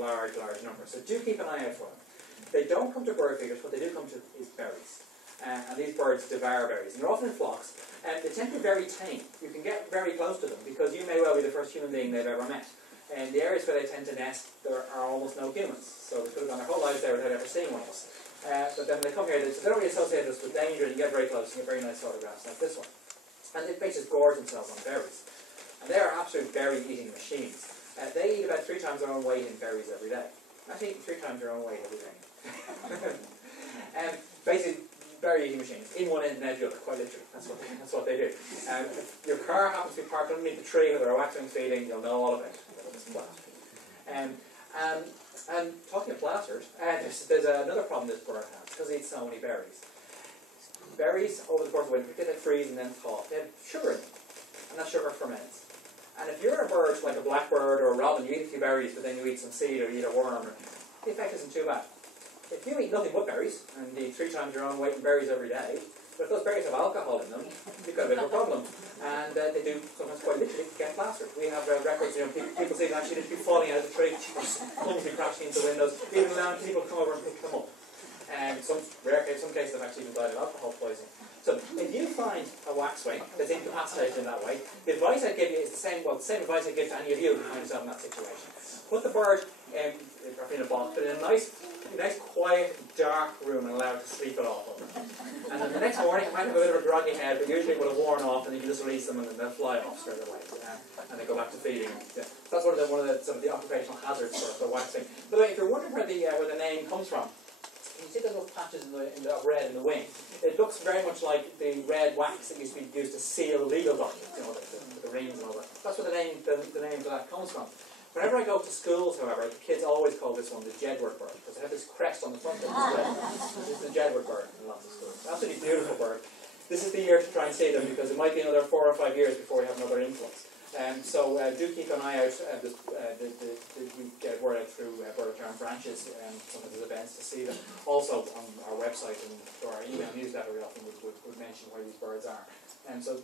large numbers. So do keep an eye out for them. They don't come to bird feeders. What they do come to is berries. And these birds devour berries. And they're often in flocks. And they tend to be very tame. You can get very close to them because you may well be the first human being they've ever met. And the areas where they tend to nest, there are almost no humans. So they could have gone their whole lives there without ever seeing one of us. But then they come here, they don't really associate us with danger, and you get very close and get very nice photographs like this one. And they basically gorge themselves on berries. And they are absolute berry-eating machines. They eat about 3 times their own weight in berries every day. Actually, 3 times their own weight every day. Basically, berry-eating machines. In one end and out the other, quite literally. That's what they do. If your car happens to be parked underneath the tree where there are waxwing feeding, you'll know all about it. It's flat. And talking of platters, there's another problem this bird has, because it eats so many berries. Berries, over the course of winter, they freeze and then thaw. They have sugar in them, and that sugar ferments. And if you're a bird like a blackbird or a robin, you eat a few berries, but then you eat some seed or you eat a worm, the effect isn't too bad. If you eat nothing but berries, and eat 3 times your own weight in berries every day, but if those berries have alcohol in them, you've got a bit of a problem. And they do sometimes quite literally get plastered. We have records, people see them actually literally falling out of the tree, or clumsily crashing into windows, even allowing people to come over and pick them up. And some cases they've actually even died of alcohol poisoning. So if you find a waxwing that's incapacitated in that way, the advice I give you is the same advice I give to any of you who find yourself in that situation. Put the bird in a box, but in a nice, quiet, dark room and allow it to sleep it off. And then the next morning it might have a bit of a groggy head, but usually it will have worn off, and you can just release them and then they'll fly off straight away. And they go back to feeding. Yeah. So that's one of the occupational hazards for waxing. By the way, if you're wondering where the name comes from, you see those little patches of red in the wing. It looks very much like the red wax that used to be used to seal legal documents, the rings and all that. That's where the name for that comes from. Whenever I go to schools, however, the kids always call this one the Jedward bird, because they have this crest on the front of the red. This is the Jedward bird in lots of schools. Absolutely beautiful bird. This is the year to try and see them, because it might be another 4 or 5 years before we have another influx. So do keep an eye out. We get word out through Bird of Town branches and sometimes there's events to see them. Also on our website and through our email newsletter, we often would mention where these birds are. So